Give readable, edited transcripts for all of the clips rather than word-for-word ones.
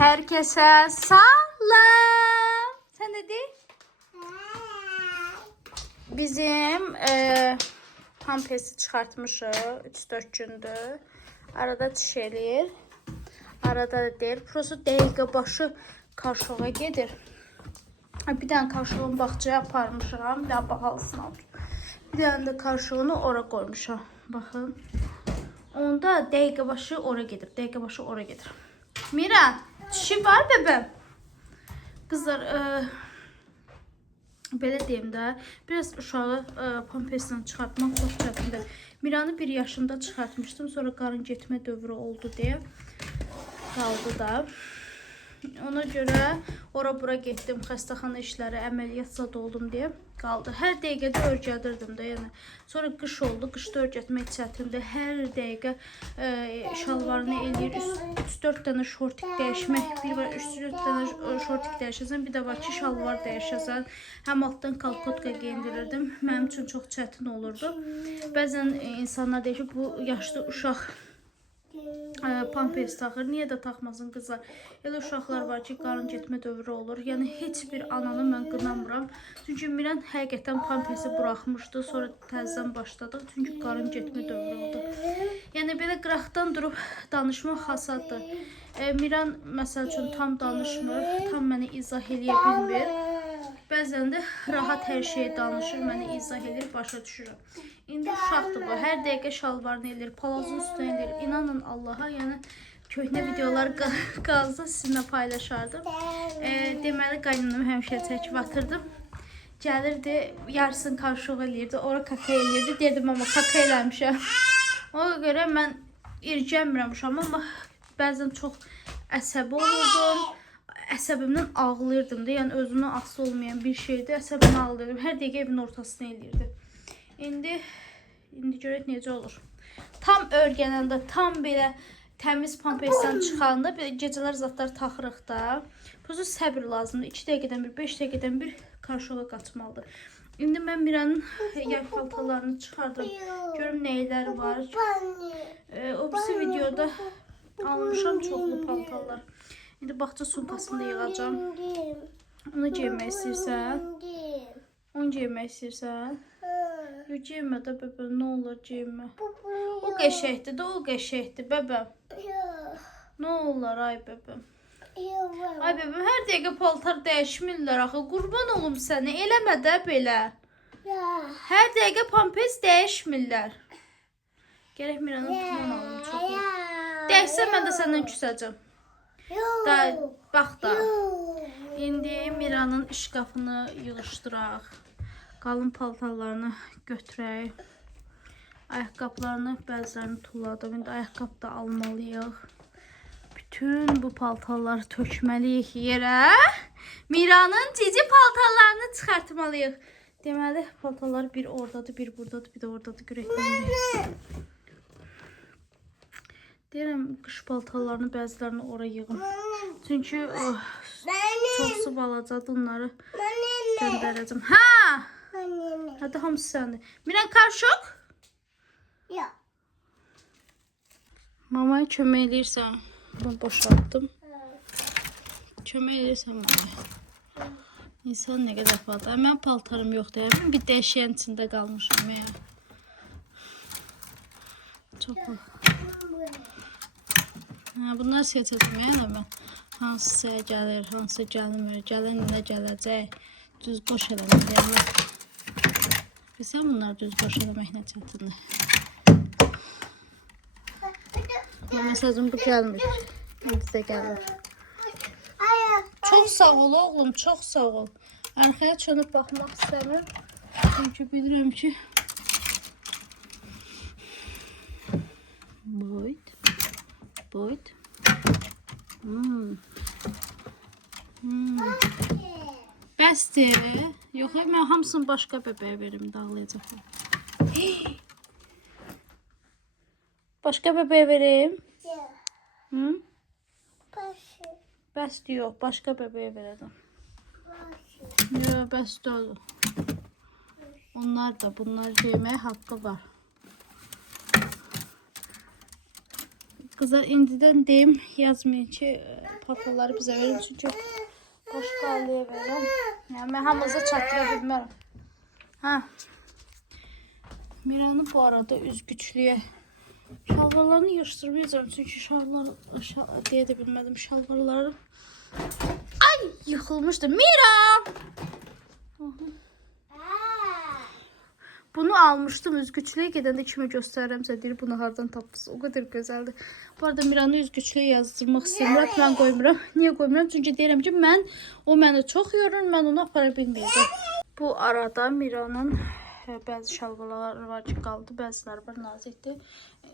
Herkese salam. Sen de de. Bizim pampesi çıxartmışıq. 3-4 gündür. Arada çiş eləyir. Arada da deyir. Prosto dəqiqə başı karşığa gedir. Bir dənə karşığını bağçaya aparmışam. Bir daha bahalısını aldım. Bir dənə də karşığını ora koymuşam. Baxın. Onda dəqiqə başı ora gedir. Dəqiqə başı ora gedir. Mira, çişi var bebeğim. Kızlar, belə deyim də, biraz uşağı pampesindən çıxartmaq çox çətindir. Miranı 1 yaşında çıxartmışdım, sonra qarın getmə dövrü oldu deyə qaldı da. Ona görə ora-bura getdim, xəstəxana işləri, əməliyyat zad oldum deyə qaldı. Hər dəqiqədə örgədirdim də, yəni. Sonra qış oldu, qışda örgətmək çətindir. Hər dəqiqə şalvarını eləyir, 3-4 dənə şortik dəyişmək, bir var 3-4 dənə şortik dəyişəsən, bir də var ki, şalvar dəyişəsən. Həm altdan kalkotka geyindirirdim. Mənim üçün çox çətin olurdu. Bəzən insanlar deyir ki, bu yaşlı uşaq pampers taxır. Niyə də taxmasın qızlar? Elə uşaqlar var ki, qarın getmə dövrü olur. Yəni heç bir ananı mən qınamıram. Çünki Miran həqiqətən pampersi buraxmışdı, sonra təzədən başladıq. Çünki qarın getmə dövrü oldu. Yəni belə qıraqdan durub danışmaq hasaddır. Miran məsəl üçün tam danışmır, tam məni izah eləyə bilmir. Bəzən də rahat hər şeyi danışır, məni izah edir, başa düşürəm. İndi uşaqdır bu. Hər dəqiqə şalvarını eləyir, palazın üstünə eləyir. İnanın Allaha, yəni köhnə videolar qalsa sizinlə paylaşardım. Deməli, qaynanamı həmişə çəkib atırdım. Gəlirdi, yarısını karşığa eləyirdi, ora kaka eləyirdi. Dedim, amma kaka eləmişəm. Ona görə mən ircəmirəm uşağım, amma bəzən çox əsəbi olurdum. Əsəbimdən ağlayırdım da, yəni özümdən asılı olmayan bir şeydi. Əsəbimdən ağlayırdım. Hər dəqiqə evin ortasına eləyirdi. İndi görək necə olur. Tam örgənəndə, tam belə təmiz pampersdən çıxanda belə gecələr zatlar taxırıq da. Prosto səbir lazımdır. 2 dəqiqədən bir, 5 dəqiqədən bir karşığa qaçmalıdır. İndi mən Miranın yay paltalarını çıxardım. Görüm neyləri var. O birisi videoda almışam çoxlu paltalar. İndi bağça sumkasını da yığacağım. Onu geymək istəyirsən? Onu geymək istəyirsən? Yox, geymə də bəbəm, nə olur geymə. O qəşəkdir də, o qəşəkdir bəbəm. Nə olur ay bəbəm. Ay bəbəm, hər dəqiqə paltar dəyişmirlər axı. Qurban olum səni, eləmə də belə. Hər dəqiqə pampers dəyişmirlər. Gərək Miranın tuman alım çoxu. Dəyişsə mən də səndən küsəcəm. Da, bax da. İndi Miranın işqafını yığışdıraq. Qalın paltarlarını götürək. Ayaqqabılarını bəzilərini tulladım. İndi ayaqqabı da almalıyıq. Bütün bu paltarları tökməliyik yerə. Miranın cici paltarlarını çıxartmalıyıq. Deməli, paltarlar bir oradadır, bir buradadır, bir də oradadır. Görək. Deyirəm, qış paltarlarını bəzilərini ora yığım. Çünki çoxsu balacadır, onları göndərəcəm. Ha! Hadi hamısı səndə. Miran, karşıq? Yox. Mamaya kömək eləyirsən. Ben boşalttım. Kömək eləyirsən mamaya. İnsan nə qədər paltar. Mən paltarım yoxdur. Bir dəşəyin içində qalmışam. Çox bunları seçəcəm yəni mən. Hansısa gəlir, hansısa gəlmir, gələn ilə gələcək. Düz boş eləmək yəni. Bilsən bunlar düz boş eləmək nə çətindir. Məsələn bu gəlmir. İndi də gəlir. Çox sağ ol oğlum, çox sağ ol. Arxaya çönüb baxmaq istəmirəm. Çünki bilirəm ki Boyd. Bəsdir. Yox, mən hamısını başqa bəbəyə verim, dağlayacaqlar. Başqa bəbəyə verim? Bəsdir, yox, başqa bəbəyə verəcəm. Yox, bəsdir olur. Onlar da, bunlar yeməyə haqqı var. Kızlar indidən deyim, yazmayın ki paltarları bizə verin. Çünki başqa alıya verirəm. Yəni, mən hamınıza çatdıra bilmərəm. Hə. Miranı bu arada üzgüçlüyə şalvarlarını yığışdırmayacağım. Çünki deyə də bilmədim. Şalvarları ay yıxılmışdı. Mira! Bunu almışdım üzgüçlüyə gedəndə kimi göstərirəmsə deyir bunu hardan tapdınız. O qədər gözəldir. Bu arada Miranı üzgüçlüyə yazdırmaq istəyirəm. Murat mən qoymuram. Niyə qoymuram? Çünki deyirəm ki o məni çox yorur. Mən onu apara bilməyəcəm. Bu arada Miranın bəzi şalvarları var ki qaldı. Bəziləri var nazikdir.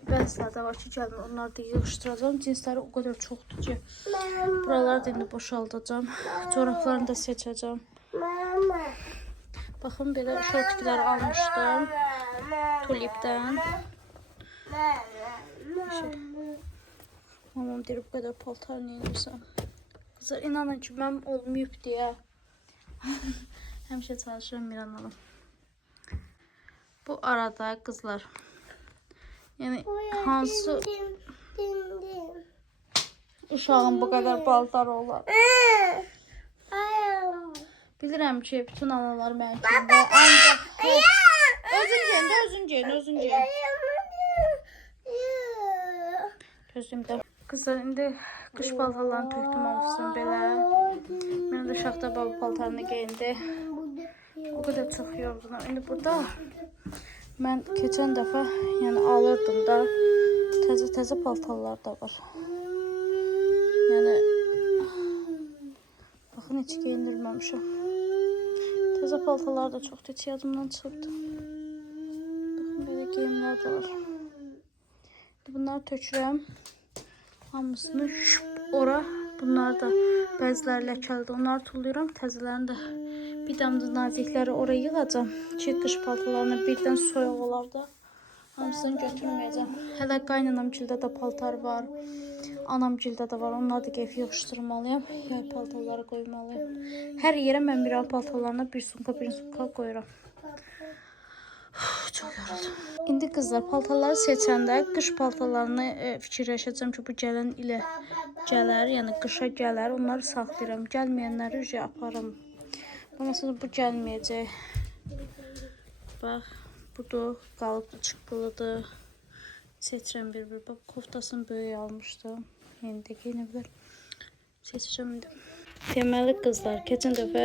Bəziləri də var ki gəlmir. Onları da yığışdıracağım. Cinsləri o qədər çoxdur ki. Buraları da indi boşaldacağım. Corablarını da seçəcəm. Baxın belə şortikləri almışdım. Tulipdən. Mamam deyir bu qədər paltar niyə edirsən? Qızlar inanın ki mənim olmayıb deyə. Həmişə çalışıram Miran alım. Bu arada qızlar. Yəni hansı uşağın bu qədər paltarı olar? Bilirəm ki bütün analar mənim kimi. Ancaq özün geyin. Gözümdə. Qızlar indi qış paltarlarını tökdüm hamısını belə. Mən də şaxta baba paltarını geyindi. O qədər çox yorğunam. İndi burada mən keçən dəfə yəni alırdım da təzə paltarlar da var. Yəni baxın heç geyindirməmişəm. Təzə paltarlar da çoxdur. Heç yadımdan çıxıbdı. Baxın belə geyimlər də var. Bunları tökürəm. Hamısını ora. Bunlar da bəziləri ləkəlidir. Onları tullayıram. Təzələrini də bir damcı nazikləri oraya yığacam. Ki qış paltarlarına birdən soyuq olar da. Hamısını götürməyəcəm. Hələ qaynanamgildə də paltar var. Anamgildə də var. Onları da qeyf yığışdırmalıyam. Yay paltarları qoymalıyam. Hər yerə mən Miran paltarlarına bir sumka qoyuram. Çox yoruldum. İndi qızlar paltarları seçəndə qış paltarlarını fikirləşəcəm ki bu gələn ilə gələr. Yəni qışa gələr. Onları saxlayıram. Gəlməyənləri ücə aparım. Məsələn bu gəlməyəcək. Bax. Budur. Qalıbdır, çıqqılıdır. Seçirəm bir-bir. Bax, koftasını böyük almışdım. Yeni də geyinə bilər. Seçirəm indi. Deməli qızlar, keçən dəfə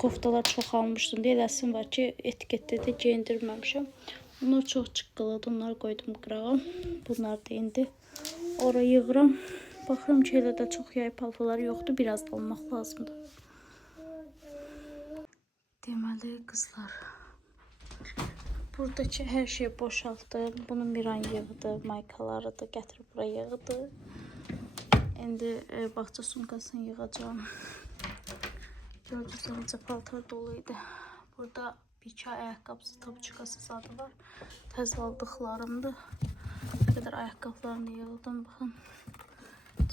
koftalar çox almışdım. Deyiləsim var ki, etiketdə də geyindirməmişəm. Onlar çox çıqqılıdır. Onları qoydum qırağa. Bunlar da indi oraya yığıram. Baxıram ki, elə də çox yay paltarları yoxdur. Biraz da almaq lazımdır. Deməli qızlar. Buradakı hər şeyi boşaltdım. Bunu Miran yığdı. Maykaları da gətirib buraya yığdı. İndi bağça sumkasını yığacağım. Gördünüz necə paltar dolu idi. Burada bir iki ayaqqabısı, tabuçkası zadı var. Təzə aldıqlarımdır. Ne qədər ayaqqabılarını yığdım. Baxın.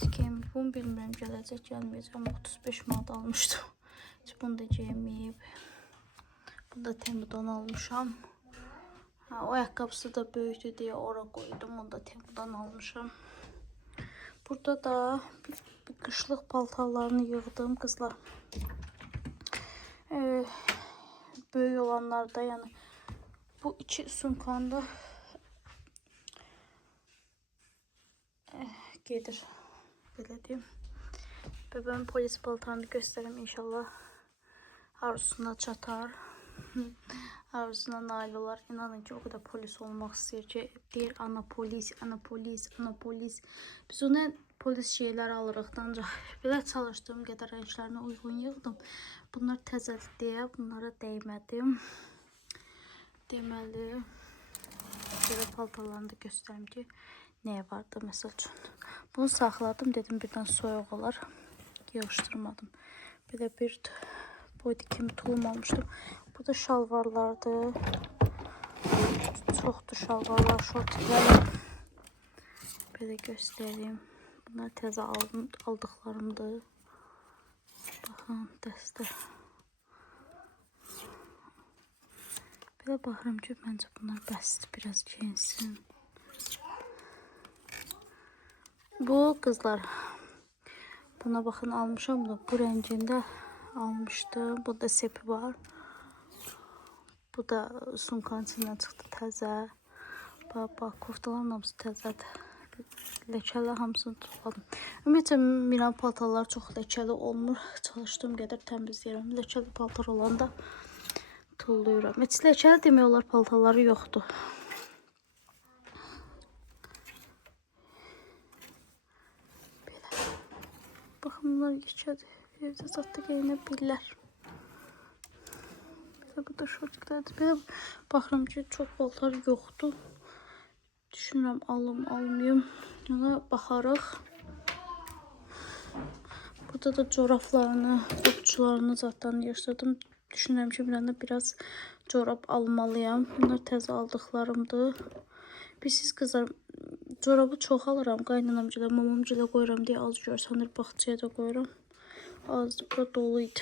Tikeyim. Bunu bilmirəm gələcək, gəlməyəcəm. 35 manat almışdım. Heç bunu da giyməyib. Bunu da Temu'dan almışam. O ayaqqabısı da böyükdür deyə ora qoydum. Onu da Temu'dan almışam. Burada da bir qışlıq paltarlarını yığdım qızlar. Böyük olanlarda yəni bu iki sumkanda gedir. Belə deyim. Bebeğin polis paltarını göstərəm inşallah. Arzusuna çatar. Arzusuna nail olar. İnanın ki o kadar polis olmaq istəyir ki deyir ana polis, ana polis, ana polis. Biz ona polis şeylər alırıq da ancaq belə çalışdığım qədər rənglərinə uyğun yığdım. Bunlar təzədir deyə bunlara dəymədim. Deməli belə paltarlarını da göstərim ki nəyə vardı məsəl üçün. Bunu saxladım dedim birdən soyuq olar. Yığışdırmadım. Belə bir boyda kimi tulum almışdım. Burada şalvarlardır. Çoxdur şalvarlar, şortiklər. Belə göstəreyim. Bunlar təzə aldıqlarımdır. Baxın, dəstə. Belə baxıram ki, məncə bunlar bəsdir, biraz geyinsin. Bu qızlar. Buna baxın, almışam da bu rəngində almışdım. Burada sepi var. Bu da sumkanın içindən çıxdı təzə. Bax, koftaların hamısı təzədir. Ləkəli hamısını topladım. Ümumiyyətlə, Miran paltarları çox ləkəli olmur. Çalışdığım qədər təmizləyirəm. Ləkəli paltar olanda tullayıram. Heç ləkəli demək olar paltarları yoxdur. Belə. Baxın, bunlar yekədir. Evdə zətdə geyinə bilirlər. Belə bu da şortiklərdir. Belə baxıram ki, çox paltar yoxdur. Düşünürəm, alım, almayım. Ona baxarıq. Burada da corablarını, qopçularını zaten yığışdırdım. Düşünürəm ki, bir anda biraz corab almalıyam. Bunlar təzə aldıqlarımdır. Bilirsiniz qızlar, corabı çox alıram. Qaynanamcıla, mamamcıla qoyuram deyə az görsənir. Baxçaya da qoyuram. Azdır, bura dolu idi.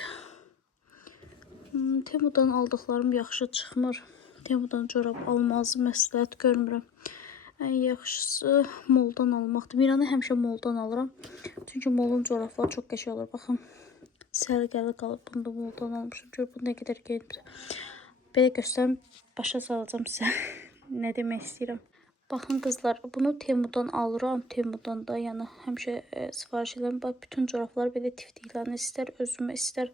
Temudan aldıqlarım yaxşı çıxmır. Temudan corab almazı məsləhət görmürəm. Ən yaxşısı moldan almaqdır. Miranı həmişə moldan alıram. Çünki molun corabları çox qəşəng olur. Baxın, səliqəli qalıb. Bunu da moldan almışım. Gör, bu nə qədər geyinibdir. Belə göstərim, başa salacağım sizə. Nə demək istəyirəm. Baxın qızlar, bunu Temudan alıram. Temudan da yəni həmişə sifariş edirəm. Bax, bütün corablar belə tiftiklərini istər özümə, istər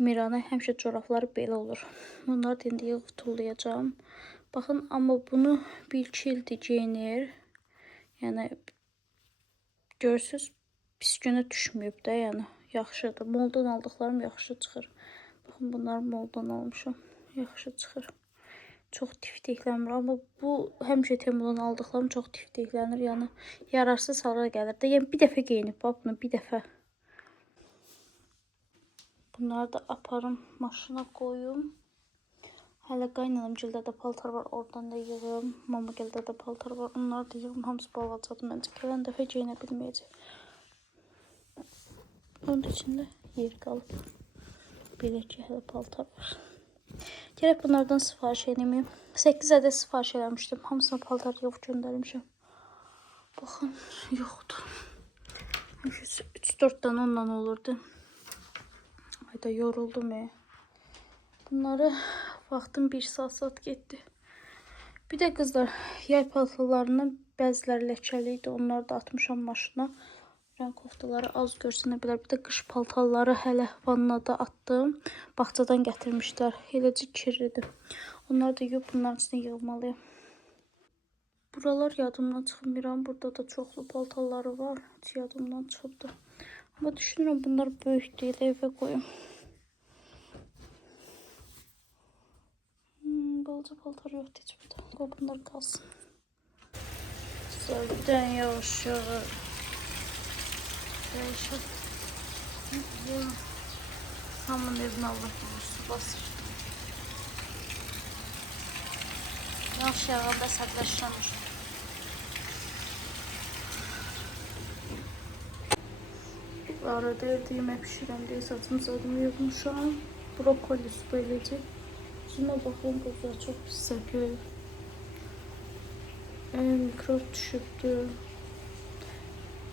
Miranə həmişə corabları belə olur. Bunları indi yığıb tullayacağım. Baxın, amma bunu 1-2 ildir geyinir. Yəni, görürsünüz, pis günə düşməyib də, yəni, yaxşıdır. Moldan aldıqlarım yaxşı çıxır. Baxın, bunları moldan almışam. Yaxşı çıxır. Çox tiftiklənmir, amma bu həmişə Temudan aldıqlarım çox tiftiklənir. Yəni, yararsız hala gəlir də. Yəni, bir dəfə geyinib, bax, bunu bir dəfə. Bunları da aparım, maşına qoyum. Hələ qaynanamgildə də paltar var, oradan da yığım. Mamagildə də paltar var, onları da yığım. Hamısı balacadır, məncə gələn dəfə geyinə bilməyəcək. Onun içində yer qalıb. Belə ki, hələ paltar var. Gərək bunlardan sifariş edeyim. 8 ədəd sifariş eləmişdim. Hamısına paltar yığıb göndərmişəm. Baxın, yoxdur. 3-4 dənə ondan olurdu. Ayda yoruldum. Bunları vaxtım 1 saat getdi. Bir də qızlar, yay paltarlarından bəziləri ləkəli idi. Onları da atmışam maşına. Rəng koftaları az görsənə bilər. Bir də qış paltarları hələ vannada atdım. Bağçadan gətirmişlər. Eləcə kirlidir. Onları da yuyub bunların içində yığmalıyam. Buralar yadımdan çıxmıram. Burada da çoxlu paltarları var. Heç yadımdan çıxıbdı. Amma düşünürəm, bunlar böyük deyil. Evə qoyum. Balaca paltar yoxdur heç burada. Qoy bunlar qalsın. Sövdən yavaş yavaş. Dəyişək. Hamının evini Allah bulursa basır. Yavaş yavaş əsəbləşləmir. Arada evdə yemək pişirəm deyə saçımı zadımı yığmışam. Brokoli su eləcək. Üzümə baxın qızlar, çox pis səpir. Mikrob düşübdür.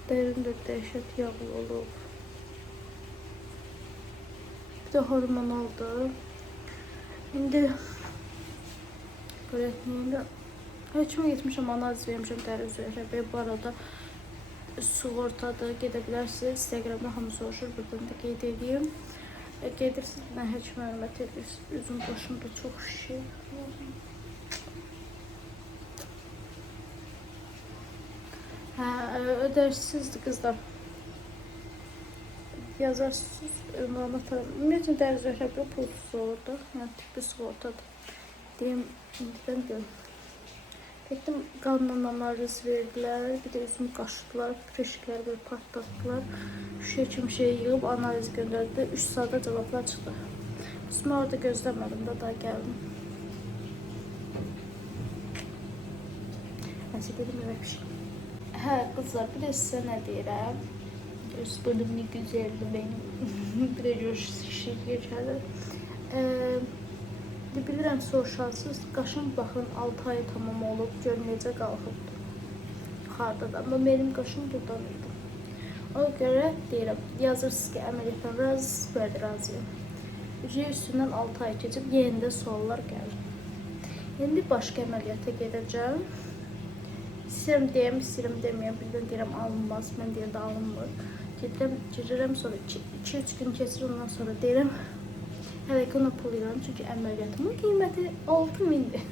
Dərim də dəhşət yağlı olub. Bir də hormonaldır. İndi görəkməyində həkimə getmişəm, analiz vermişəm dəri üzrə. Bu arada sığortadır, gedə bilərsiniz. Instagramda hamı soruşur, buradan da qeyd edeyim. Gedirsiniz, mən həkimə hörmət edirsiniz. Üzüm başım da çox şişir. Ödərsizdir qızlar. Yazarsınız, ünvanı atarım. Ümumiyyətlə, dəri zöhrəbə pulsuz orada. Yəni, tibbi sığortadır. Deyim, indidən görüm. Getdim, qanla analiz verdilər. Bir də üzümü qaşıdılar, preşikləri böyle partlatdılar. Şüşə kimi şey yığıb analiz göndərdilər. 3 saata cavablar çıxdı. Üzümü orada gözləmədim də, daha gəldim. Nəsə dedim, yemək pişirim. Hə, qızlar, bir də sizə nə deyirəm? Üstünüm ne güzeldi benim. Bir də şişir geçərdir. Bilirəm, soruşarsınız. Qaşım baxın 6 ay tamam olub, gör necə qalxıbdır. Yuxarıda da. Amma benim qaşım buradan idi. O görə deyirəm, yazırsınız ki, əməliyyatdan razısınız, bəli, razıyam. Üstündən 6 ay keçib, yenində suallar gəlir. İndi başqa əməliyyata gedəcəm. İstəyirəm deyəm, istəyirəm deməyəm, birdən deyirəm alınmaz, mən deyirəm də alınmır. Gedirəm, sonra 2-3 gün keçir, ondan sonra deyirəm, hələ ki ona pul yığıram, çünki əməliyyatımın qiyməti 6000'dir.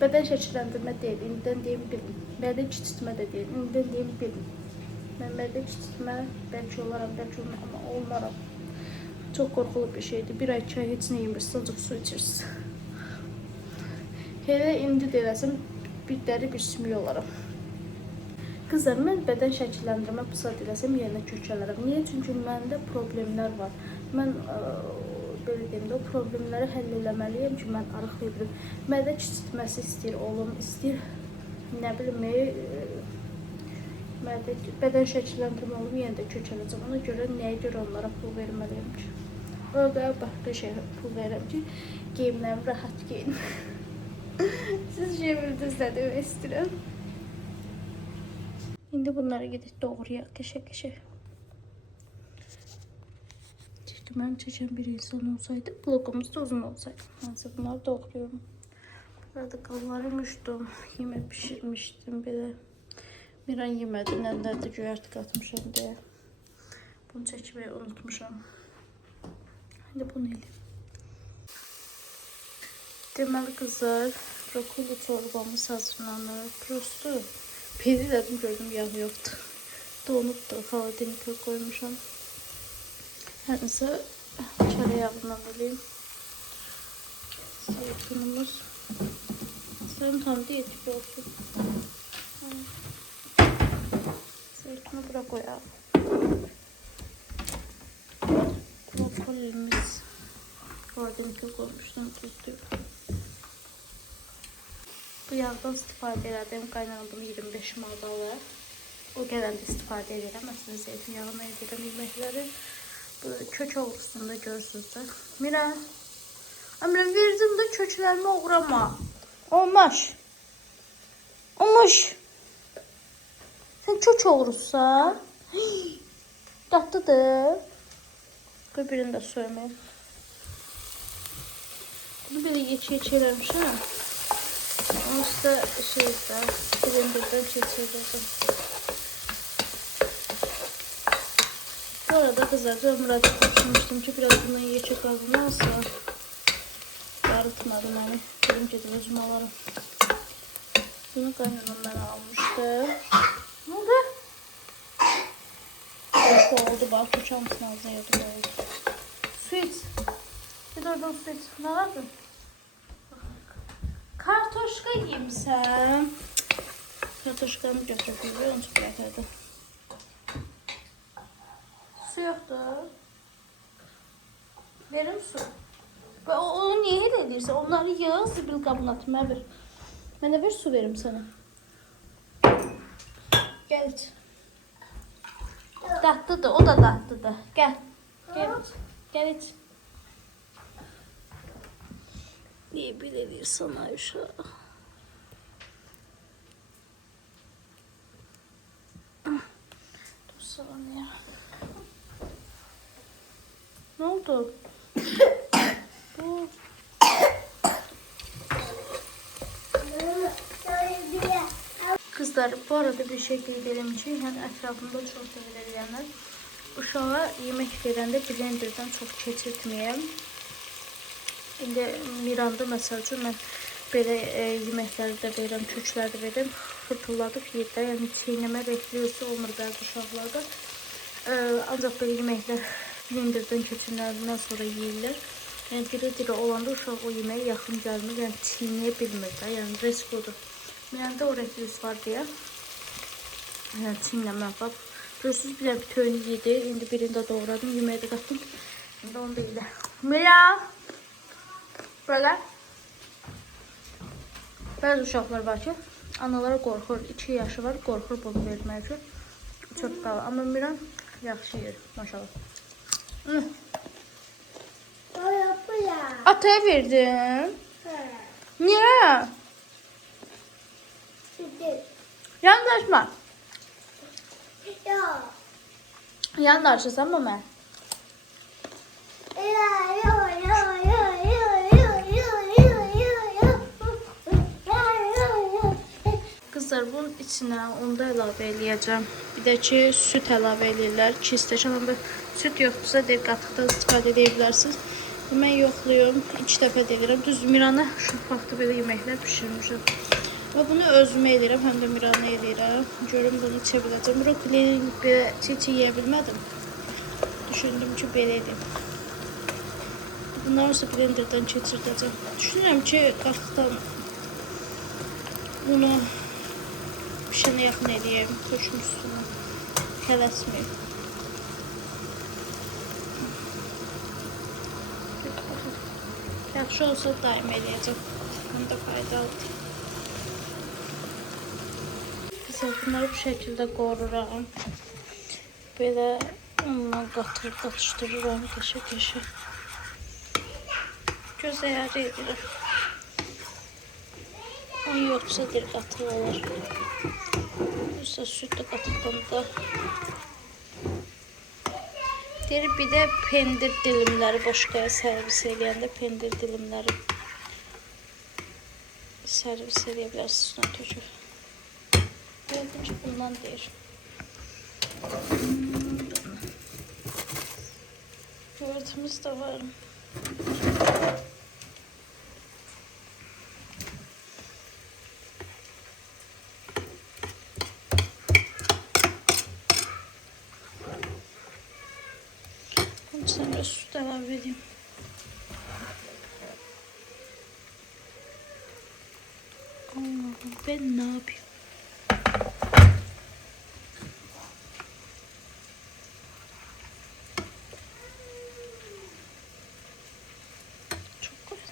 Bədən şəkilləndirmə deyil, indidən deyim bilin. Bədən kiçiltmə də deyil, indidən deyim bilin. Mən bədən kiçiltmə bəlkə olaram, bəlkə olmam, amma olmaram. Çok qorxulu bir şeydir. Bir ay 2 ay heç nə yemirsiniz, ancaq su içirsiniz. Hele indi deləsəm, bir dəri bir sümük olaram. Qızlar, mən bədən şəkilləndirmə bu saat eləsəm yerinə kökələrəm. Niyə? Çünki məndə problemlər var. Mən belə deyim də, o problemləri həll eləməliyəm ki, mən arıqlayabilirim. Mədə kiçiltməsi istəyir oğlum, istəyir nə bilim, bədən şəkilləndirmə olub yenə də kökələcəm. Ona görə nəyə görə onlara pul verməliyəm ki? Orada başqa şey pul verirəm ki, geyimlərimi rahat giyin. Siz şey bildiniz nə demək istəyirəm. İndi bunları gedib doğrayaq, qəşək-qəşək. Keşke mən çəkən bir insan olsaydı, bloqumuz da uzun olsaydı. Neyse, bunları doğrayıyorum. Burada qavarmışdım, yemək pişirmişdim belə. Miran yemədi, nələrdə göyərti qatmışam deyə. Bunu çəkməyi unutmuşam. Şimdi bunu eləyim. Deməli qızlar, brokoli çorbamız hazırlanır. Prosto peyni dedim, gördüm yağ yoxdur. Donubdur, xaladenikə qoymuşam. Hər nəsə çərə yağından eləyim. Zeytunumuz. Sayım tam deyil ki, olsun. Zeytunu bura koyalım. Brokolimiz. Xaladenikə qoymuşdum, tuzlu. Bu yağdan istifadə elədim. Qaynanam bunu 25 manat alır. O gələndə istifadə edirəm. Əslində zeytin yağına edirəm yeməkləri. Bu kök oğrusunda görürsünüz də. Mira, Əmrə verdim də köklərimi oğrama. Olmaz. Olmaz. Sen kök oğrusan. Tatlıdır. Qoy birini də soymayayım. Bunu belə yeçə eləmişəm. Onun üstə şeydə, blenderdən keçirdim. Bu arada kızlarca Murat'ı düşünmüştüm ki biraz bundan yeçə qabını alsa. Arıtmadı məni. Dedim ki, özüm alarım. Bunu qaynanam mənə almışdı. Ne oldu? Çok oldu, bak bu çamsın ağzına yedim oldu. Su iç. Bir de oradan su iç. Ne yaptın? Kartoşka yiyeyim sen. Kartoşkamı götürdüm. Onu çok bırakırdım. Su yoktu. Verim su. Onu niye hele edirsən? Onları yığ, zibil qabına atma ver. Mənə ver su verim sana. Gel iç. Tatlıdır, o da tatlıdır. Gel. Gel iç. Gel iç. Niye bilir sana uşağı? Dur saniye. Ne oldu? Bu. Kızlar, bu arada bir şey qeyd edelim ki, yəni ətrafımda çox sevilirlər. Uşağa yemək verəndə blenderdən çox keçirtməyəm. İndi Miranda məsəl üçün mən belə yeməkləri də verirəm, kökləri də verirəm. Fırtıldadıb yedlər, yəni çiynəmə reflüksü olmur bəzi uşaqlarda. Ancaq belə yeməklər blenderdən keçirlərindən sonra yeyirlər. Yəni diri-diri olanda uşaq o yeməyə yaxın gəlmir, yəni çiynəyə bilmir də, yəni risk odur. Miranda o reflüks var deyə. Yəni çiynəmə bax. Görürsünüz, bir töyünü yedi. İndi birini də doğradım, yeməyi də qatdım. İndi onu da yedə. Mira! Buralar. Bəzi uşaqlar var ki, analara qorxur. 2 yaşı var, qorxur bunu vermək üçün. Çox qala. Amma Miran yaxşı yer, maşallah. Ataya verdim. Niye? Yandaşma. Ya. Yandaşırsan mı ben? Kızlar bunun içine onda əlavə eləyəcəm. Bir də ki süt əlavə eləyirlər. 2 stəkan onda süt yoxdursa deyir qatıqda istifadə edə bilərsiniz. Mən yoxluyum. 2 dəfə deyirəm. Düz Mirana şu vaxtı belə yeməklər bişirmişəm. Və bunu özümə eləyirəm, həm də Mirana eləyirəm. Görüm bunu içə biləcəm. Brokolini belə çiğ yeyə bilmədim. Düşündüm ki belə edeyim. Bunlar olsa blenderdən keçirdəcəm. Düşünürəm ki qatıqdan bunu pişənə yaxın eləyəm. Töküm üstünə. Tələsməyim. Yaxşı olsa daim eləyəcəm. Həm də faydalıdır. Güzel, bunları bu şəkildə qoruram. Belə onunla qatışdırıram qəşə-qəşə. Göz ayarı edirəm. O yoxsa deyir qatıq olur. Yoxsa sütlü qatıqda. Deyir bir də pendir dilimləri boşqaya servis eləyəndə pendir dilimləri servis eləyə bilərsiniz üstünə töküb. Gördüm ki bundan deyir. Yoğurtumuz da var. Sonra süt əlavə edeyim. Allah'ım ben ne yapayım? Çok güzel.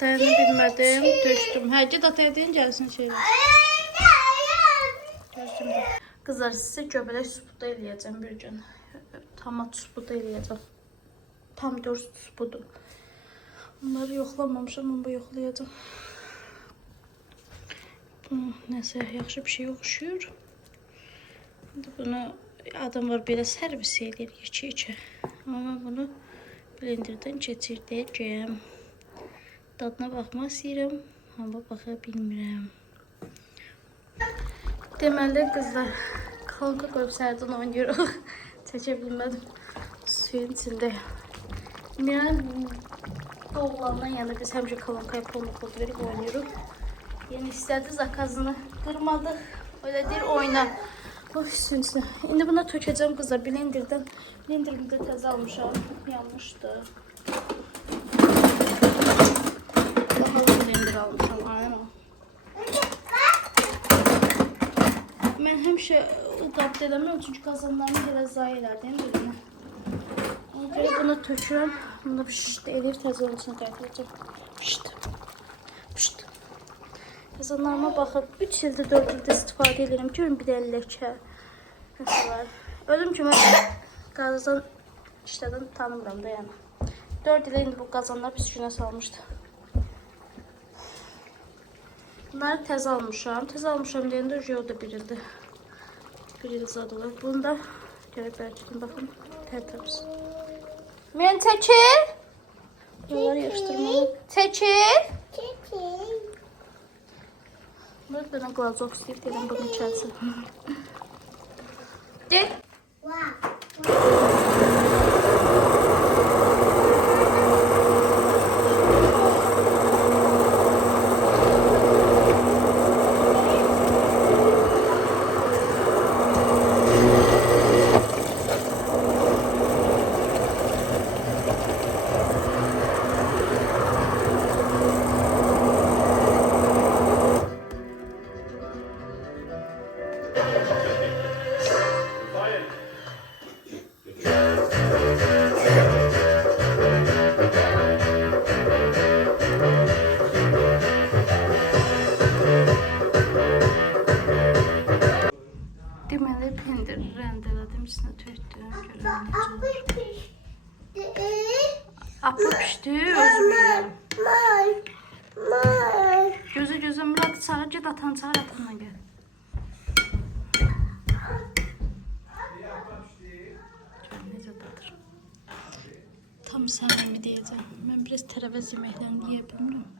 Dayanabilmədim, döşdüm. Həcə data edin gəlsin şeylər. Döşdüm də. Qızlar sizə göbələk supuda eləyəcəm bir gün. Tomat supuda eləyəcəm. Pomidor supudur. Bunları yoxlamamışam, amma yoxlayacağım. Bu nəsə yaxşı bir şey oxşuyur. Bunu adam var belə servis edir içə-içə. Amma bunu blenderdən keçirdəcəm. Dadına baxmaq istəyirəm, amma baxa bilmirəm. Deməli qızlar, kalka qoyub sərdən oynayırıq. Çəkə bilmədim. Suyun içində. Miran doğulandan yana biz həmişə kolonkaya pul verib oynayırıq. Yəni istədi zakazını qırmadıq. Öyle deyir oyna. Bax üstünə. İndi buna tökəcəm qızlar blenderdən. Blenderimdə təzə almışam. Yanmışdı. Bakalım blender almışam. Aynen o. Mən həmişə o qabda eləmirəm çünki qazanlarımı belə zayi elədim birinə. Ona görə bunu tökürəm. Bunu pişt eləyib təzə onun içine qaytaracağım. Pişt. Qazanlarıma baxıb 3 ildir 4 ildir istifadə edirəm. Görün bir də ləkə. Var. Ölüm ki mən qazan işlədən tanımıram da yəni. 4 il indi bu qazanlar pis günə salmışdı. Bunları təzə almışam. Təzə almışam deyəndə o da bir ildir. Bir il zadılar. Bunu da gəlib bəlkədən baxın. Tərtəmiz. Mən çəkil. Bunları yapıştırmalı. Çəkil. Burada bana glazok istəyib deyirəm bunun içərisin. De. Deməli pendir rendələdim, içinə tökdüm. Apı pişdi, özüm yiyəm. Gözə Murat çağır, get atan çağır, atanla gəl. samimi diyeceğim. Ben biraz tərəvəz yeməklərini yeyə bilmirəm.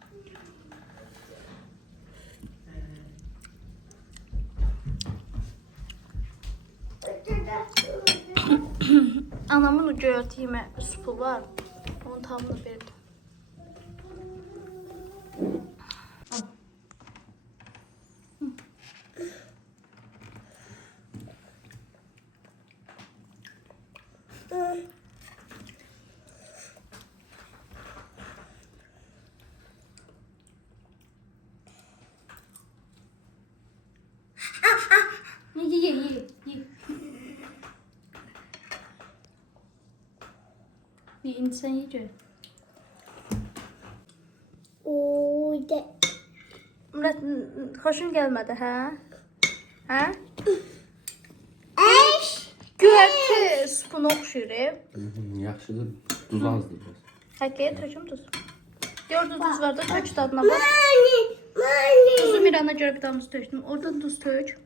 Anamın o göyərti yemə supu var. Onun tamını verdim. Ye. Bir insan yiyecek. Murat, hoşun gelmedi ha? Ha? Göyərti supuna oxşuyur. Yaxşıdır, duz azdır biraz. Həqiqət töküm duz. Gördün duz var da tök dadına bak. Tuzu Mirana görə bir damız tökdüm. Oradan duz tök.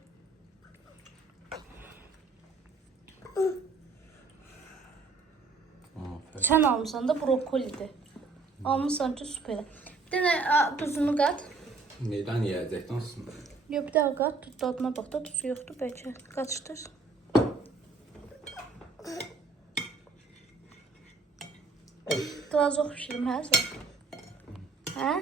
Sən almışsan da brokolidir. Almışsan ki süper. Bir dənə duzunu qat. Neydən yiyəcəkdən sonra? Yox, bir daha qat. Tut dadına bax da tuzu yoxdur bəlkə. Qaçdır. Glazok pişirim hə sən? Hə?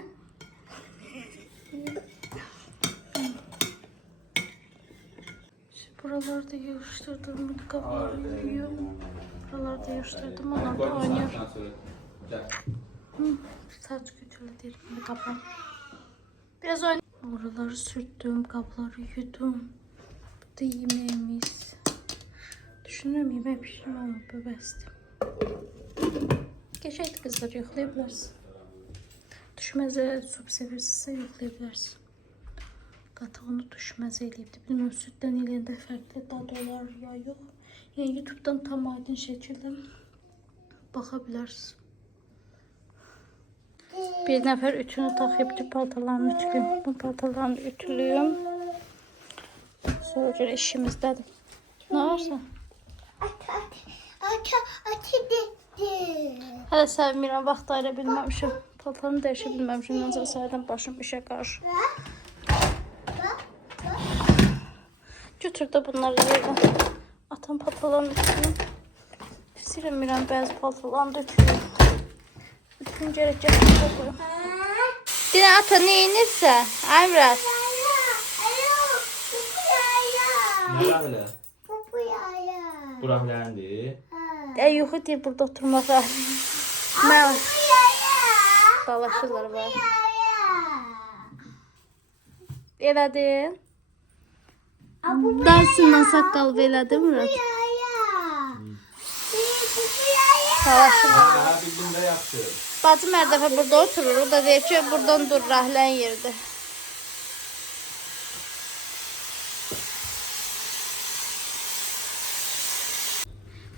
Buralarda yığışdırdım, qabları yiyorum. Buralarda yığışdırdım, onlar da oynayır. Saç götürüldü değil, qablar. Biraz oynayır. Oraları sürttüm, qabları yudum. Bu da yemeğimiz. Düşünürüm, yemək pişirmə ama bu bəsdir. Geçəydi qızlar, yoxlaya bilərsin. Düşməzə süp sevirsinizsə yoxlaya bilərsin. Qatağını düşməzə eləyibdi. Bilməm, süddən eləyəndə fərqli dad olar ya yox. Yəni YouTube'dan tam aydın şəkildə baxa bilərsin. Bir nəfər ütünü taxıyıbdı, paltarlarını ütülüyüm. Bu paltarlarını ütülüyüm. Sonra görə işimizdədir. Nə varsa? Hələ sən Miran vaxt ayıra bilməmişim. Paltarını dəyişə bilməmişim. Ancaq səhərdən başım işə qarşı. Götür də bunları yerdən. Atan paltarlarını ütülüyüm. İstəyirəm Miran bəzi paltarlarını da ütülüyüm. Bütün gerek yapmışlar koyun. Dine ata ne inirse? Ay Murat. Ne var öyle? Burak lendi. Yuxu deyir burada oturmağa. Ne var? Dalaşırlar var. Elədin. Darsından saqqal elədi Murat. Dalaşırlar. Daha bildiğinde yaptı. Bacım her dəfə burada oturur. O da deyir ki, buradan dur, rahlən yerdə.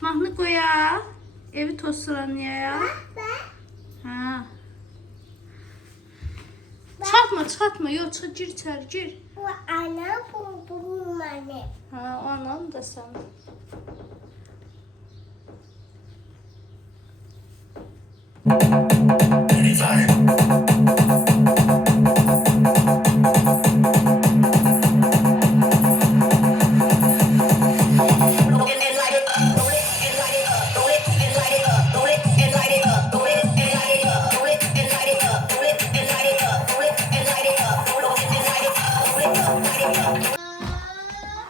Mahnı qoya. Evi tozsuranaya. Ha. Çıxartma. Yox, çıx, gir içəri, gir. Bu ana, bu anne. Ha, o ananı da sən.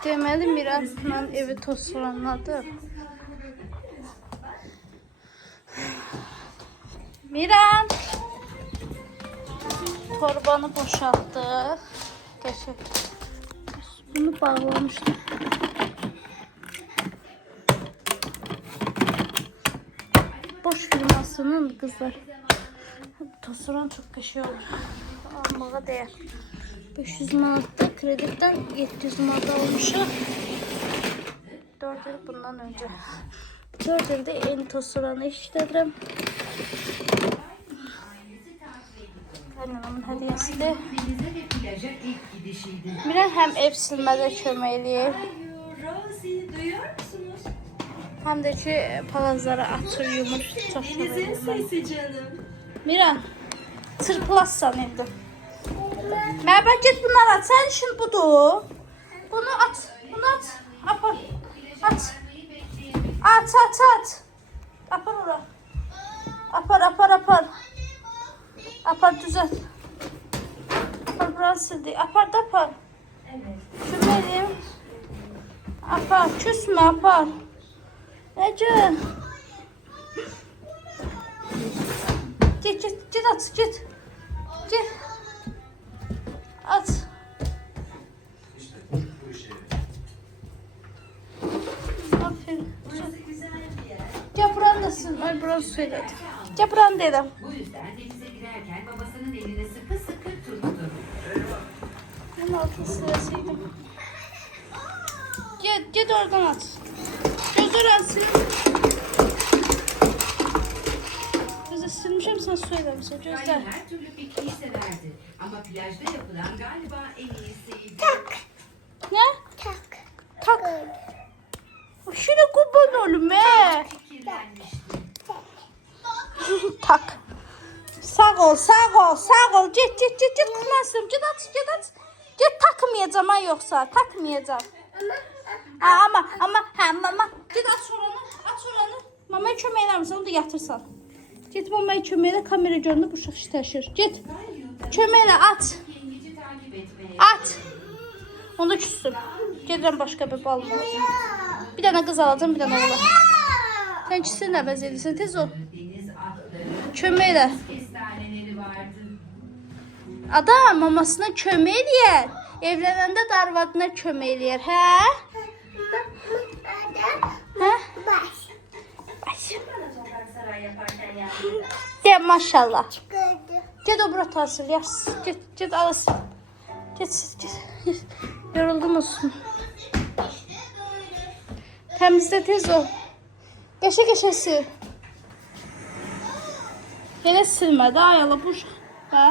Deməli Miranla evi tozsuranladı. Miran! Torbanı boşalttık. Geçək. Bunu bağlamışdım. Boş firmasının kızlar. Tozsuran çok qəşəng olur. Almağa dəyər. 500 manatda kreditten 700 manat almışıq. 4 il bundan önce. 4 ildə eyni tozsuranı işlədirəm. Annemin hediyesidir. Miran hem ev silmədə kömək eləyir. Rosie, duyuyor musunuz? Həm də ki, palazları açır, yumur. Çox Denizin sevirəm. sesi canım. Miran, çırpılassan evdə. Mərhaba, get bunları at. Sənin işin budur. Bunu at. Bunu at. Apar. At. At. Apar ora. Apar. Apar düzelt. Apar buranı sildi. Apar da apar. Evet. Cümleyim. Apar. Küsme apar. Ece. Git at. Git. At. Aferin. Burası güzel bir yer. Gel buranı da sil. Ay buranı söyledim. Gel buranı dedim. Bu yüzden denize girerken babasının elini sıkı sıkı tuttu. Bunun altın sırasıydı. Git oradan at. Göz orası. Gözü silmişim sen söylemişsin. Gözler. Kayın her türlü pikniği severdi. Ama plajda yapılan galiba en iyisiydi. Ne? Tak. Tak. Şöyle kurban oğlum he. Kirlenmişti. Tak. Sağ ol. Git kırmazsın. Git at. Git takmayacağım ha yoksa. Takmayacağım. Ama. Git at oranı. Mamaya kömək eləmirsən, onu da yatırsan. Git mamaya kömək elə, kamera görünür, bu uşaq işləşir. Git. Kömək elə, at. Yengeci takip etmeye. At. Onda küssün. Gedirəm başqa bir balım olacaq. Bir dənə qız alacağım, bir dənə oğlan. Sən ikisini əvəz edirsən, tez ol. Deniz atları, Kömək elə. kestaneleri vardı. Adam mamasına kömək eləyər. Evlənəndə də arvadına kömək eləyər, hə? Hə? Baş. Bana toprak saray yaparken yaptı. De maşallah. Çıkardı. Ged o bura tasıl, yaxşı. Ged alasın. Ged. Yoruldum olsun. Təmizlə tez ol. Qəşə sil. Elə silmədi, ayalı bu. Hə?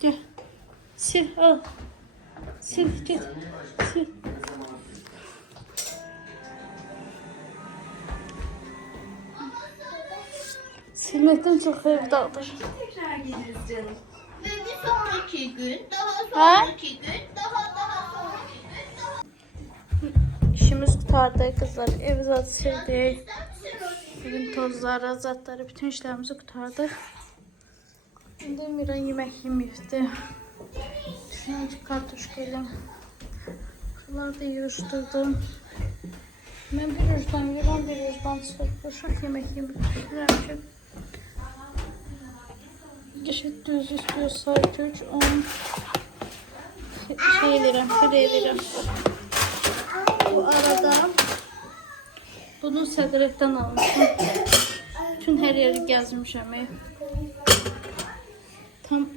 Gel. Sil, al. Sil, git. Sil. Silmekten çok sevdadır. Tekrar geliriz canım. Ve bir sonraki gün, Ha? sonraki gün, daha sonraki gün, İşimiz kurtardı kızlar. Ev zat sildik. Evin tozları, zatları, bütün işlerimizi kurtardık. Şimdi Miran yemek yemeyirdi. Şimdi kartuşkayla şunları da yığıştırdım. Ben bir yüzden yiyorum, bir yüzden çıkıp yemek yemek düşünürüm. Geçit düz istiyorsa 3, 10 filelerim. Bu arada bunu Sədrətdən almışım. Bütün her yeri gəzmişəm. Tam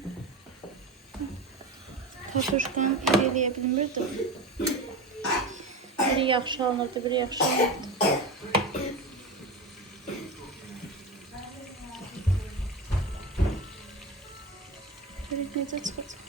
kartuşkanı eləyə bilmirdim. Biri yaxşı alınırdı, biri yaxşı alınırdı. Biri necə çıxacaq?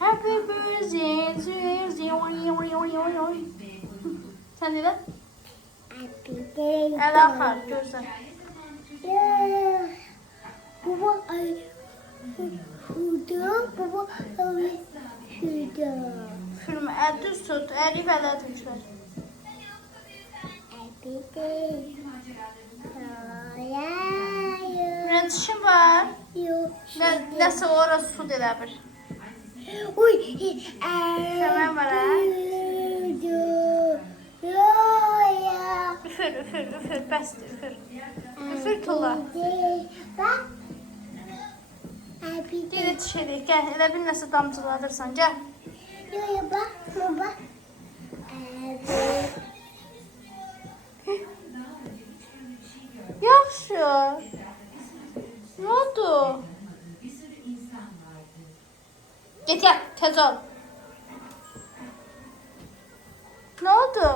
Happy birthday to you. Sen de ver. El akar, görsen. Baba ay şurada, baba ay şurada. Film düz tut, ərif ələ tüklər. Happy birthday. Rəntişim var. Yok. Nəsə orası su elə bir. Uy. Kömək var ha. Üfür, bəsdir, üfür. Üfür tulla. Bak. Happy Deyil yetişədik, gəl, elə bir nəsə damcıladırsan, gəl. birthday. Bak, baba. Yaxşı. Nə oldu? Get yat, tez ol. Nə oldu?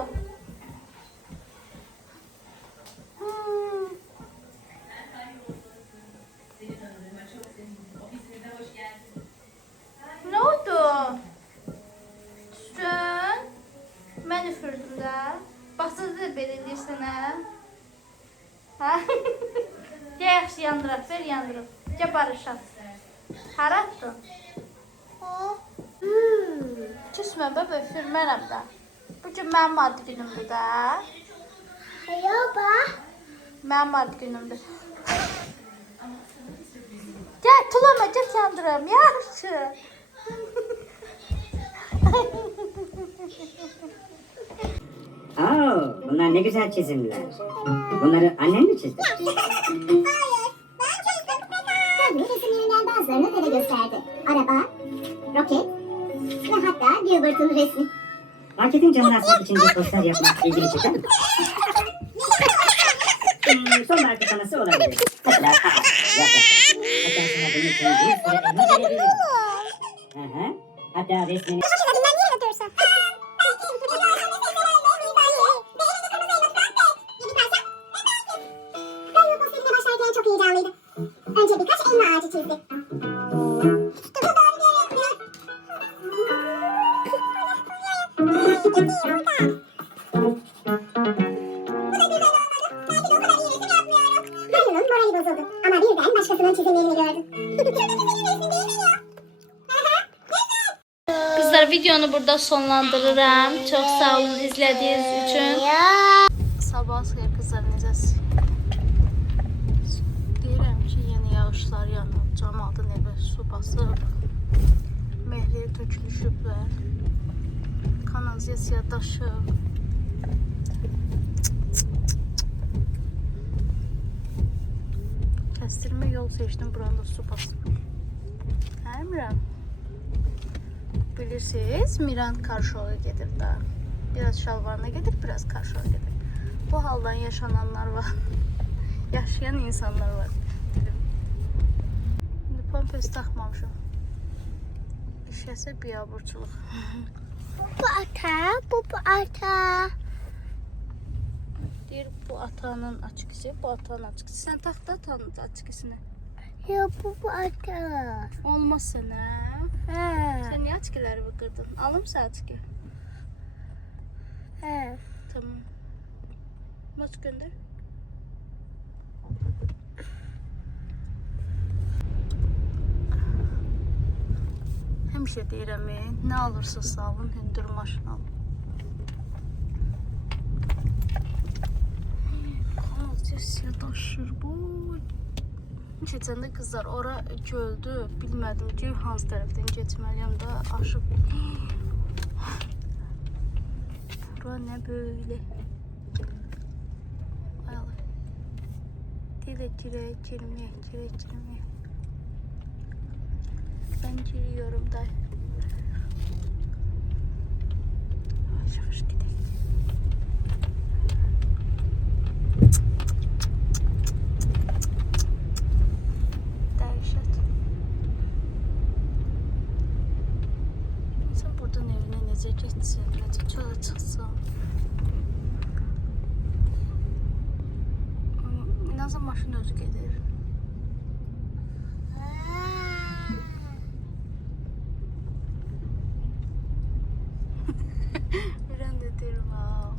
Haksızdır belə deyirsən, hə? Hə? Gəl yaxşı yandıraq, ver yandıraq. Gəl barışaq. Hara atdın? Küsmə bəbə, üfürmərəm də. Bugün mənim ad günümdür də. Yoba. Mənim ad günümdür. Gəl, tulama, get yandırım, yaxşı. Oo, bunlar ne güzel çizimler. Bunları annen mi çizdi? Hayır, ben çözdüm. Tabii resimlerinden bazılarını dede gösterdi. Araba, roket ve hatta Gilbert'ın resmi. Raketin canını asmak için bir poster yapmak ilgini çeker mi? Sonbahar kutlaması olabilir. Mesela ağaç, yapraklar. Hatta bunun için bir süre elma verebilirim. Hı hı. Hatta resmini... Çok heyecanlıydı. Önce birkaç elma ağacı çizdi. Mario'nun morali bozuldu. Ama birden başkasının çizimlerini gördü. Kızlar, videonu burada sonlandırıram. Çok sağ olun izlediğiniz için. Sabah xeyir kızlar, necəsiz? Deyirəm ki, yeni yağışlar yanıb, cəmaatın evi su basıb, məhliyə tökülüşüblər, kanalizasiya daşıb. Kəstirmə yol seçdim, buranda su basıb. Hə, Miran? Bilirsiniz, Miran Karşoğa gedir də. Biraz şalvarına gedir, biraz Karşoğa gedir. Bu haldan yaşananlar var. Yaşayan insanlar var. İndi pampers taxmamışam. İşəsə biabırçılıq. Bu ata, bu ata. Deyir, bu atanın açıkısı, bu atanın açıkısı. Sən tax da atanın açıkısını. Ya bu ata. Olmaz sənə. Ha. Sən niyə açıqları qırdın? Alım sən açıqı. Ha. Tamam. Maç gönder. Həmişə deyirəm, nə alırsınızsa alın, hündür maşın alın. Kanalizasiya daşır bu. Keçəndə qızlar, ora göldü. Bilmədim ki, hansı tərəfdən keçməliyəm də aşıb. Bura nə böyle? Ay Allah. Dilə girək. Ben giriyorum da. Yavaş gidelim. Dəhşət. İnsan buradan evine necə getsin, necə çölə çıxsın. Nazım maşın özü gedir. Ben de derim ha.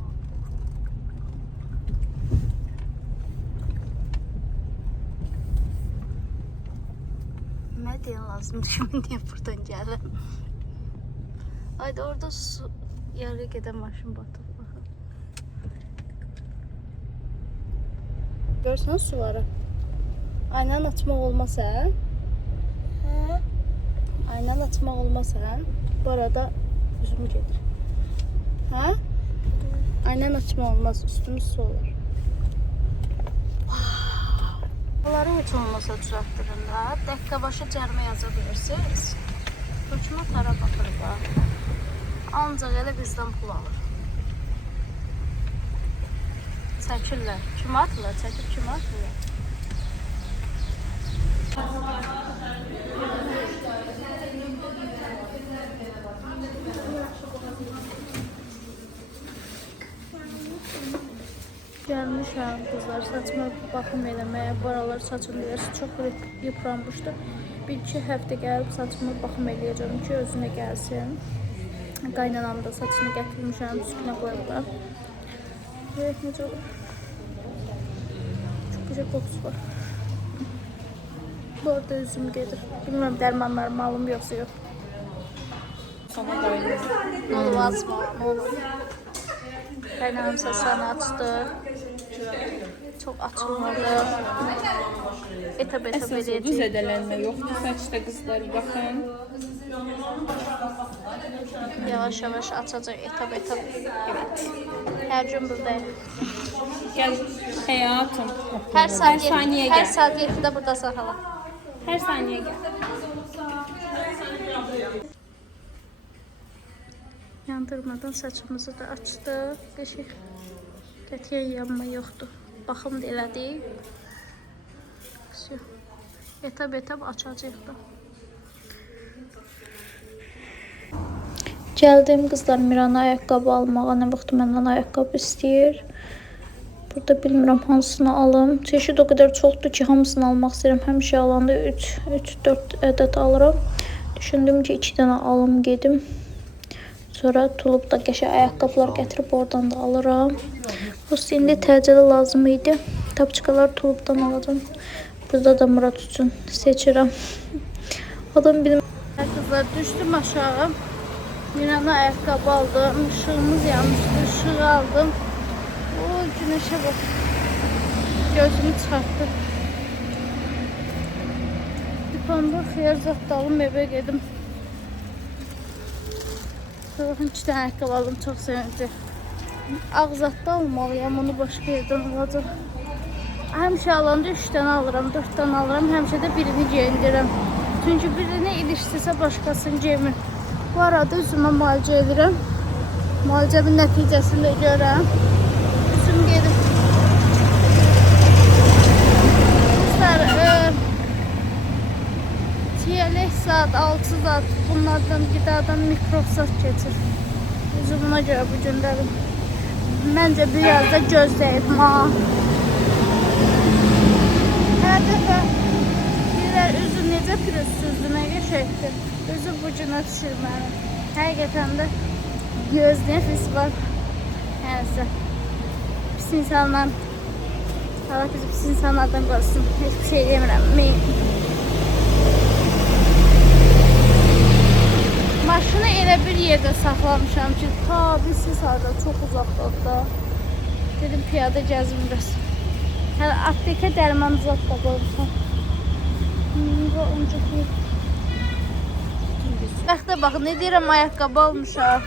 Ne diyen lazım şimdi niye buradan geldim? Haydi orada su yarı giden maşın batıp bakın. Görsen suları. Aynen açmak olmasa. Ha. Aynen açmak olmasa. Bu arada üzüm gelir. Ha? Aynen açma olmaz. Üstümüz su olur. Bunları hiç olmasa düzelttirin da. Dakika başı cərimə yazabilirsiniz. Hökumət ara baxır da. Ancaq elə bizdən pul alır. Çəkirlər. Kimə atırlar? Çəkib kimə atırlar? Gəlmişəm qızlar, saçıma baxım eləməyə, buralar saçım deyirsə çox yıpranmışdı. 1-2 həftə gəlib saçıma baxım eləyəcəm ki, özünə gəlsin. Qaynanam da saçını gətirmişəm, üstünə qoyublar. Evet, necə olur? Çok güzel kokusu var. Bu arada üzüm gelir. Bilmiyorum dermanlarımı alım yoksa yok. Ne olmaz mı? Ne olur? Kaynağım sesini açtı. Çok açılmadı. Etap Əsas odur, edəcək. zədələnmə yoxdur saçda qızlar, baxın. Yavaş yavaş açacaq etap. Evet. Her gün buradayım. Gəl həyatım. Her saat, saniye her gel. saat 7'de buradasın hala. Hər saniyə gəl. Yandırmadan saçımızı da açdıq. Qəşəng. Qətiyyən yanma yoxdur. Baxım da elədik. Etap açacaq da. Gəldim qızlar Mirana ayaqqabı almağa. Nə vaxt məndən ayaqqabı istəyir. Burada bilmirəm hansını alım. Çeşid o qədər çoxdur ki, hamısını almaq istəyirəm. Həmişə alanda 3-4 ədəd alıram. Düşündüm ki, 2 dənə alım gedim. Sonra tulub da qəşəng ayaqqabılar gətirib oradan da alıram. Bu indi təcili lazım idi. Tapçıqalar tulubdan alacağım. Burada da Murat üçün seçirəm. Adam benim kızlar düşdüm aşağı. Mirana ayaqqabı aldım. Işığımız yanmışdı. Işığı aldım. O güneşe bak. Gözümü çıxartdı. Dükkanda xiyar zat da alım evə gedim. Bakın 2 tane ayakkabı aldım, çok sevindim. Ağzatda almalıyım, onu başka yerden alacağım. Həmişə alanda 3 tane alırım, 4 tane alırım, həmişə də birini geyindirirəm. Çünkü birini ilişdirsə başqasını geymir. Bu arada üzümə müalicə edirəm. Müalicəmin nəticəsini də görürəm. Üzüm gedir. Kızlar, TLX saat, 6 saat bunlardan qidadan mikrob zat keçir. Üzüm buna görə bu gündərim. Məncə biraz da gözləyib ma. Hər dəfə deyirlər üzüm necə pürüzsüzdür, nə qəşəngdir. Üzüm bu günə düşür mənim. Həqiqətən də göz nəfis var. Nəysə. Pis insanlar, Allah bizi pis insanlardan qorusun. Heç bir şey demirəm. Maşını elə bir yerdə saxlamışam ki, ta bilsiz harada, çox uzaqda da. Dedim piyada gəzim biraz. Hələ aptekə dərman zat da qoymuşam. Bəxtə baxın, ne deyirəm, ayaqqabı almışam.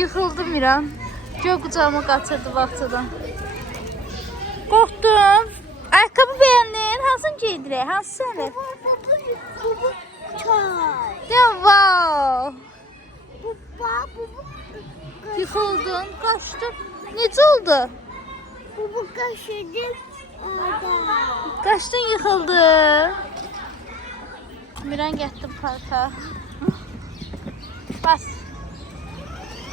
Yıxıldım İran. Göy qucağıma qaçırdı vaxtıdan. Qorxdum. Ayaqqabı bəyəndin? Hansını geydirək? Hansı səni? Ya wow. Yıkıldın, kaçtın. Necə oldu? Bu kaşıdım orada. Kaçtın, yıkıldı. Miran getdim parka. Bas.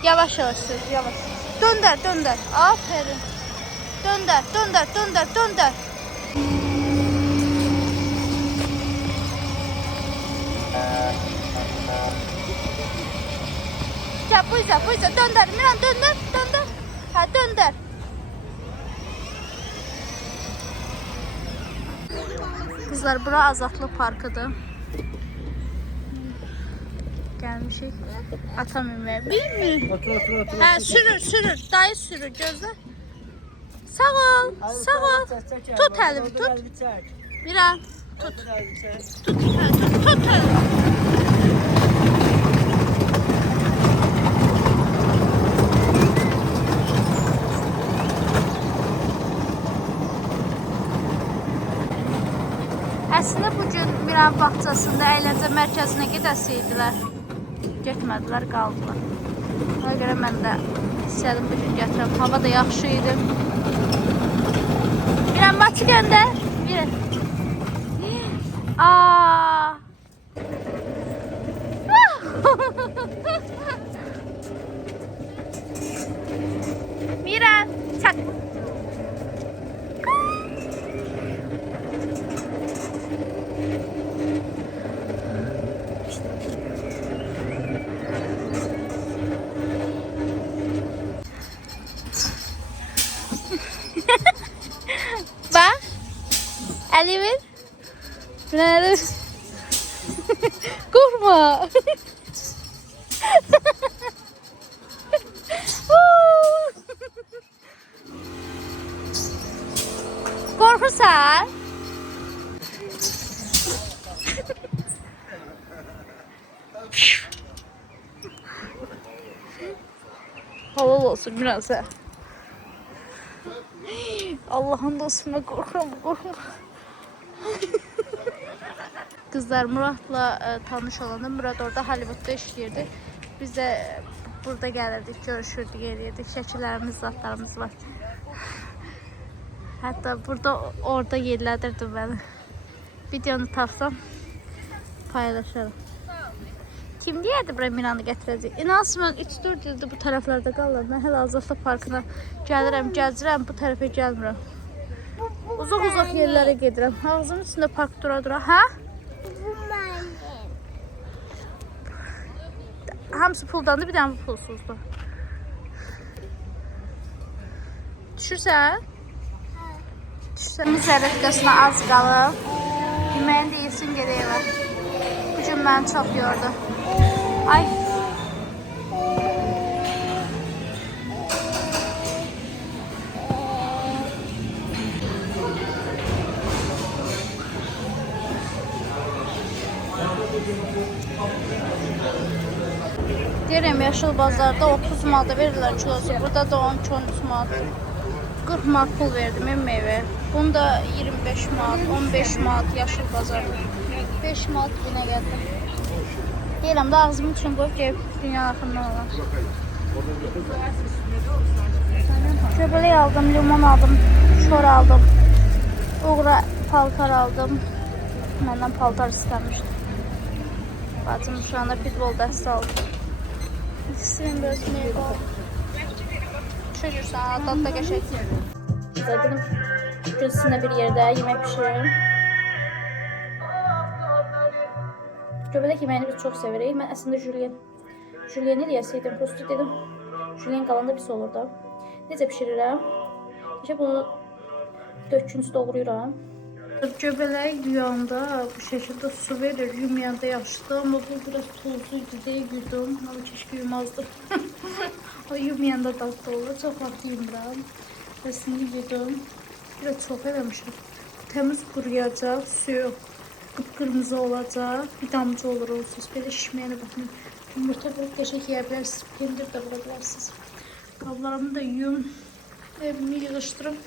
Yavaş yavaş sür, yavaş. Döndər, döndər. Aferin. Döndər, döndər, döndər, döndər. Ya bu yüzden döndür. Miran döndür, döndür. Ha döndür. Kızlar bura Azatlı Parkıdır. Gelmişik. Atam ünvə. Bilmiyorum. Otur. Ha sürür. Dayı sürür gözlə. Sağ ol. Sağ ol. Tut elimi tut. Miran tut. Tut elimi. Əslində bugün Miran bağçasında əyləncə mərkəzinə gedəsi idilər. Getmədilər, qaldılar. Ona görə mən də istədim bugün gətirəm. Hava da yaxşı idi. Miran maçı göndər. Aa! Miran, çak. Əli ver. Ver. Qorxma. Qorxursan? Halal olsun biraz ha. Allah'ın dostuna qorxma. Kızlar Murat'la tanış olanda Murat orada Hollywood'da işləyirdi. Biz də burada gəlirdik, görüşürdük, yeriyirdik. Şəkillərimiz, zatlarımız var. Hətta orada yerlədirdi beni. Videonu tapsam paylaşarım. Kim deyərdi bura Miranı gətirəcək? İnanın mən 3-4 ildir bu tərəflərdə qalırım. Mən hələ Azadlıq Parkına gəlirəm, gəzirəm, bu tərəfə gəlmirəm. Uzaq yerlərə gedirəm. Ağzımın üstündə park dura. Hə? Hamısı puldandır, bir dənə bu pulsuzdur. Düşürsən? Düşürsən. Zərrətkasına az qalıb. Yeməyin də yesin gedək evə. Bugün məni çox yordu. Ay. Deyirəm, Yaşıl Bazarda 30 manata verirlər kilosu. Burada da 12-13 manat. 40 manat pul verdim meyvəyə. Bunda 25 manat, 15 manat Yaşıl Bazarda. 5 manat günə gəldi. Deyirəm də ağzımın üçün qoyub gəlib dünyanın axından olan. Göbələk aldım, limon aldım, şor aldım. Uğra paltar aldım. Məndən paltar istəmişdi. Bacım şu anda pitbull dəstə aldım. İkisinin bölsünü aldım. Düşürürsən, dadda qəşək. Dedim, bugün sizinlə bir yerdə yemək pişiririm. Göbələk yeməyini biz çox sevirik. Mən əslində Julien eləyəsiydim. Prosto dedim, Julien qalanda pis olur da. Necə pişirirəm? İşte bunu 4 gün doğrayıram. Göbələk yuyanda bu şəkildə su verir. Yumyanda yaxşıdır. Amma bu biraz tuzluydu deyə yudum. Amma keşke yuymazdı. O yumyanda dadlı olur. Çox vaxt yumuram.Əsini yudum. Biraz çox eləmişim. Təmiz quruyacaq, suyu qıpqırmızı olacaq. Bir damcı olur olsuz. Belə şişməyənə baxın. Yumurta qoyub qəşək yeyə bilərsiniz. Pendir də vura bilərsiniz. Qablarımı da yuyum. Evimi yığışdırım.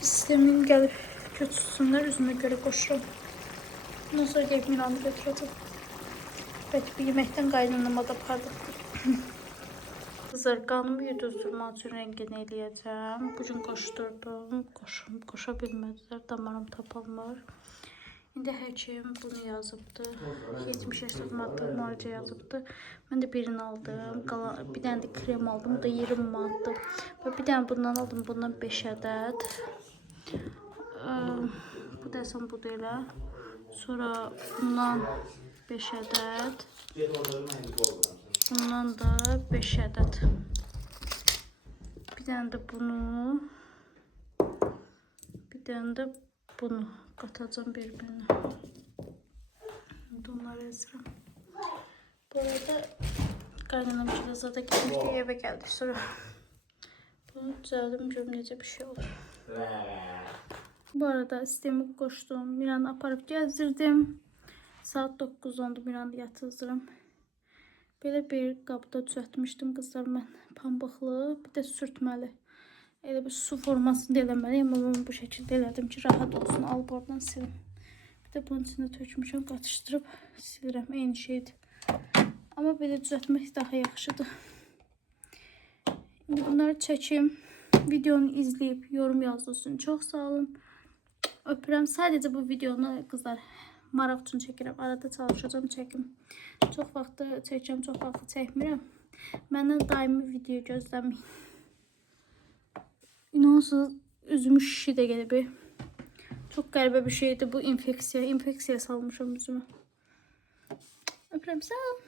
Sistemin gəlib götürsünlər. Üzümə görə qoşuram. Ondan sonra gəlib Miranı götürəcəm. Bəlkə bir yeməkdən qaynanama da apardım. Kızlar, qanımı yuduzdurmaq üçün rəngini eləyəcəm. Bugün qoşdurdum. Qoşa bilmədilər. Damarım tapılmır. İndi həkim bunu yazıbdı. 70 manatda müalicə yazıbdı. Mən də birini aldım. Bir dənə də krem aldım. Bu da 20 manatdır. Bir dənə bundan aldım. Bundan 5 ədəd. Bu desəm bu da elə. Sonra bundan 5 ədəd. Bundan da 5 ədəd. Bir dənə də bunu. Bir dənə də bunu qatacağım bir-birinə. Bunları ezirəm. Bu arada qaynanam kilazada gitmişdi, evə gəldik sonra. Bunu düzəldim, görüm necə bir şey olur. Bu arada sistemi qoşdum. Miranı aparıb gəzdirdim. Saat 9-10'da Miranı yatırdım. Belə bir qabda düzəltmişdim qızlar mən. Pambıqlı, bir də sürtməli. Elə bir su formasında eləməliyim, amma mən bu şəkildə elədim ki, rahat olsun. Alıb oradan silim. Bir də bunun içində tökmüşəm, qatışdırıb silirəm. Eyni şeydir. Amma belə düzəltmək daha yaxşıdır. İndi bunları çəkim. Videonu izləyib yorum yazdığınız üçün çox sağ olun. Öpürəm. Sadəcə bu videonu qızlar maraq üçün çəkirəm. Arada çalışacağım çəkim. Çox vaxtı çəkirəm, çox vaxtı çəkmirəm. Məndən daimi video gözləməyin. İnanırsınız, üzümü şişi də gəlib. Çok qəribə bir şeydi bu infeksiya. İnfeksiya salmışam üzümü. Öpürəm, sağ ol.